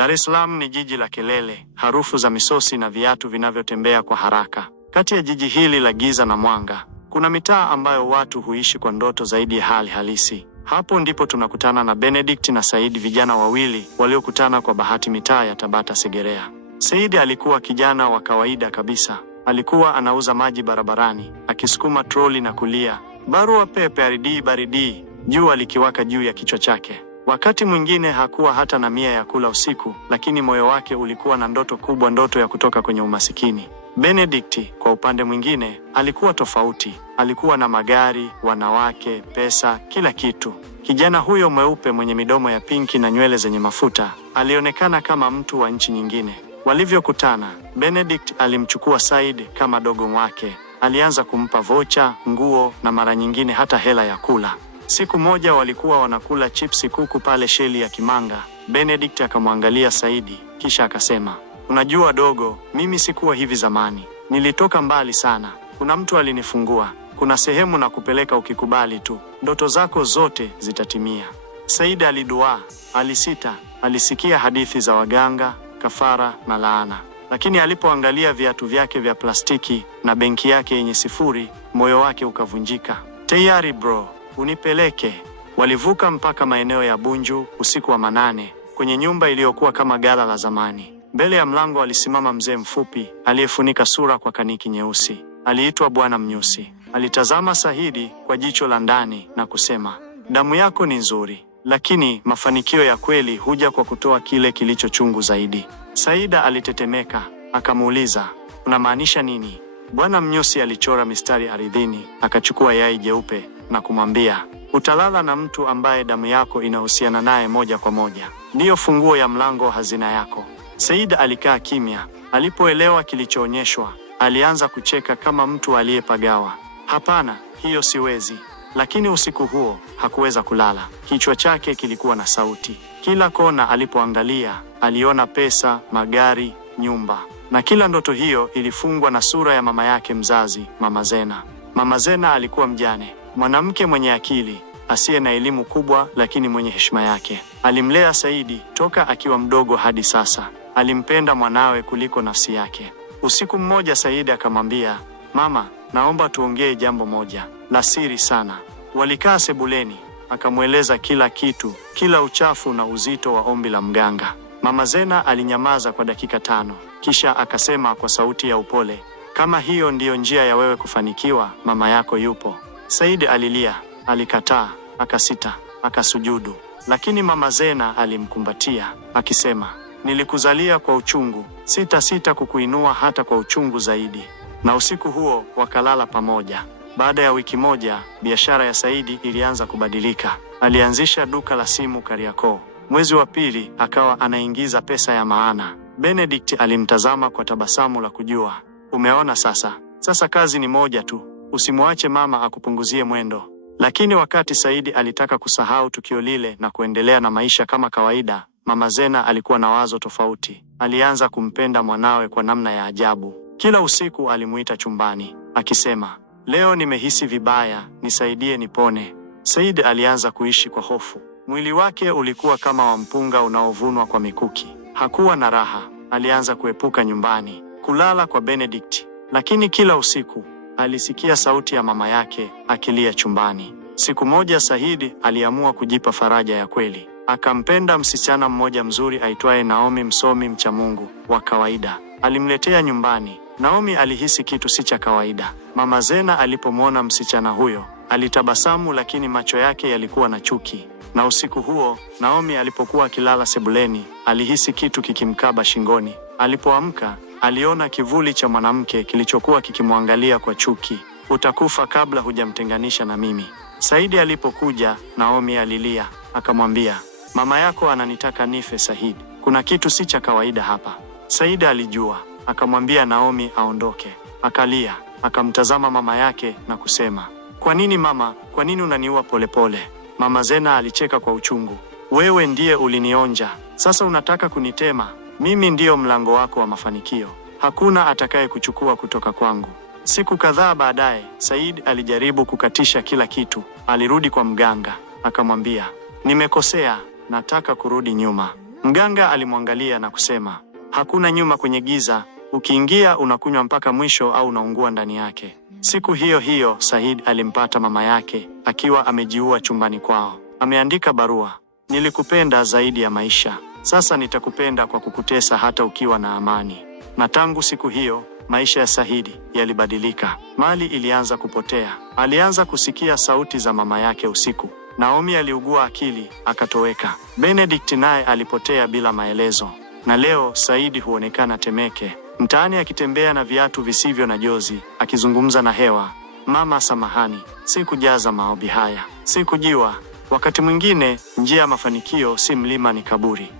Dar es Salaam ni jiji la kelele, harufu za misosi na viatu vinavyotembea kwa haraka. Kati ya jiji hili la giza na mwanga, kuna mitaa ambayo watu huishi kwa ndoto zaidi ya hali halisi. Hapo ndipo tunakutana na Benedict na Said, vijana wawili waliokutana kwa bahati mitaa ya Tabata Segerea. Said alikuwa kijana wa kawaida kabisa. Alikuwa anauza maji barabarani, akisukuma troli na kulia, barua pepe baridi baridi, jua likiwaka juu ya kichwa chake. Wakati mwingine hakuwa hata na mia ya kula usiku, lakini moyo wake ulikuwa na ndoto kubwa, ndoto ya kutoka kwenye umasikini. Benedict, kwa upande mwingine, alikuwa tofauti. Alikuwa na magari, wanawake, pesa, kila kitu. Kijana huyo mweupe mwenye midomo ya pinki na nywele zenye mafuta alionekana kama mtu wa nchi nyingine. Walivyokutana, Benedict alimchukua Said kama dogo wake. Alianza kumpa vocha, nguo na mara nyingine hata hela ya kula. Siku moja walikuwa wanakula chipsi kuku pale sheli ya Kimanga. Benedict akamwangalia Said, kisha akasema, "Unajua dogo, mimi sikuwa hivi zamani. Nilitoka mbali sana. Kuna mtu alinifungua. Kuna sehemu na kupeleka ukikubali tu. Ndoto zako zote zitatimia." Said aliduaa, alisita, alisikia hadithi za waganga, kafara na laana. Lakini alipoangalia viatu vyake vya plastiki na benki yake yenye sifuri, moyo wake ukavunjika. "Tayari bro, unipeleke." Walivuka mpaka maeneo ya Bunju usiku wa manane, kwenye nyumba iliyokuwa kama ghala la zamani. Mbele ya mlango alisimama mzee mfupi aliyefunika sura kwa kaniki nyeusi. Aliitwa Bwana Mnyusi. Alitazama Saidi kwa jicho la ndani na kusema, "Damu yako ni nzuri, lakini mafanikio ya kweli huja kwa kutoa kile kilicho chungu zaidi." Saida alitetemeka, akamuuliza, "Unamaanisha nini?" Bwana Mnyusi alichora mistari ardhini, akachukua yai jeupe na kumwambia, "Utalala na mtu ambaye damu yako inahusiana naye moja kwa moja. Ndiyo funguo ya mlango wa hazina yako." Said alikaa kimya. Alipoelewa kilichoonyeshwa, alianza kucheka kama mtu aliyepagawa. "Hapana, hiyo siwezi." Lakini usiku huo hakuweza kulala. Kichwa chake kilikuwa na sauti. Kila kona alipoangalia, aliona pesa, magari, nyumba. Na kila ndoto hiyo ilifungwa na sura ya mama yake mzazi, Mama Zena. Mama Zena alikuwa mjane, mwanamke mwenye akili, asiye na elimu kubwa lakini mwenye heshima yake. Alimlea Saidi toka akiwa mdogo hadi sasa. Alimpenda mwanawe kuliko nafsi yake. Usiku mmoja Saidi akamwambia, "Mama, naomba tuongee jambo moja la siri sana." Walikaa sebuleni, akamweleza kila kitu, kila uchafu na uzito wa ombi la mganga. Mama Zena alinyamaza kwa dakika 5, kisha akasema kwa sauti ya upole, "Kama hiyo ndiyo njia ya wewe kufanikiwa, mama yako yupo." Saidi alilia, alikataa, akasita, akasujudu. Lakini Mama Zena alimkumbatia, akisema, "Nilikuzalia kwa uchungu, sita kukuinua hata kwa uchungu zaidi." Na usiku huo wakalala pamoja. Baada ya wiki moja, biashara ya Saidi ilianza kubadilika. Alianzisha duka la simu Kariakoo. Mwezi wa pili akawa anaingiza pesa ya maana. Benedict alimtazama kwa tabasamu la kujua, "Umeona sasa kazi ni moja tu. Usimwache mama akupunguzie mwendo." Lakini wakati Saidi alitaka kusahau tukio lile na kuendelea na maisha kama kawaida, Mama Zena alikuwa na wazo tofauti. Alianza kumpenda mwanawe kwa namna ya ajabu. Kila usiku alimuita chumbani, akisema, "Leo nimehisi vibaya, nisaidie nipone." Saidi alianza kuishi kwa hofu. Mwili wake ulikuwa kama wa mpunga unaovunwa kwa mikuki. Hakuwa na raha. Alianza kuepuka nyumbani, kulala kwa Benedict. Lakini kila usiku alisikia sauti ya mama yake akilia chumbani. Siku moja Saidi aliamua kujipa faraja ya kweli. Akampenda msichana mmoja mzuri aitwaye Naomi, msomi mcha Mungu wa kawaida. Alimletea nyumbani. Naomi alihisi kitu si cha kawaida. Mama Zena alipomwona msichana huyo, alitabasamu, lakini macho yake yalikuwa na chuki. Na usiku huo, Naomi alipokuwa akilala sebuleni, alihisi kitu kikimkaba shingoni. Alipoamka, aliona kivuli cha mwanamke kilichokuwa kikimwangalia kwa chuki. "Utakufa kabla hujamtenganisha na mimi." Saidi alipokuja, Naomi alilia, akamwambia, "Mama yako ananitaka nife Said. Kuna kitu si cha kawaida hapa." Saidi alijua, akamwambia Naomi aondoke. Akalia, akamtazama mama yake na kusema, "Kwa nini mama? Kwa nini unaniua polepole?" Mama Zena alicheka kwa uchungu. "Wewe ndiye ulinionja. Sasa unataka kunitema? Mimi ndiyo mlango wako wa mafanikio. Hakuna atakaye kuchukua kutoka kwangu." Siku kadhaa baadaye, Said alijaribu kukatisha kila kitu. Alirudi kwa mganga, akamwambia, "Nimekosea, nataka kurudi nyuma." Mganga alimwangalia na kusema, hakuna nyuma kwenye giza, ukiingia unakunywa mpaka mwisho au unaungua ndani yake. Siku hiyo hiyo Said alimpata mama yake akiwa amejiua chumbani kwao. Ameandika barua, nilikupenda zaidi ya maisha, sasa nitakupenda kwa kukutesa hata ukiwa na amani. Na tangu siku hiyo maisha ya Said yalibadilika. Mali ilianza kupotea. Alianza kusikia sauti za mama yake usiku. Naomi aliugua akili, akatoweka. Benedict naye alipotea bila maelezo. Na leo Said huonekana Temeke, mtaani akitembea na viatu visivyo na jozi, akizungumza na hewa. Mama, samahani, sikujaza maombi haya, sikujua. Wakati mwingine njia ya mafanikio si mlima, ni kaburi.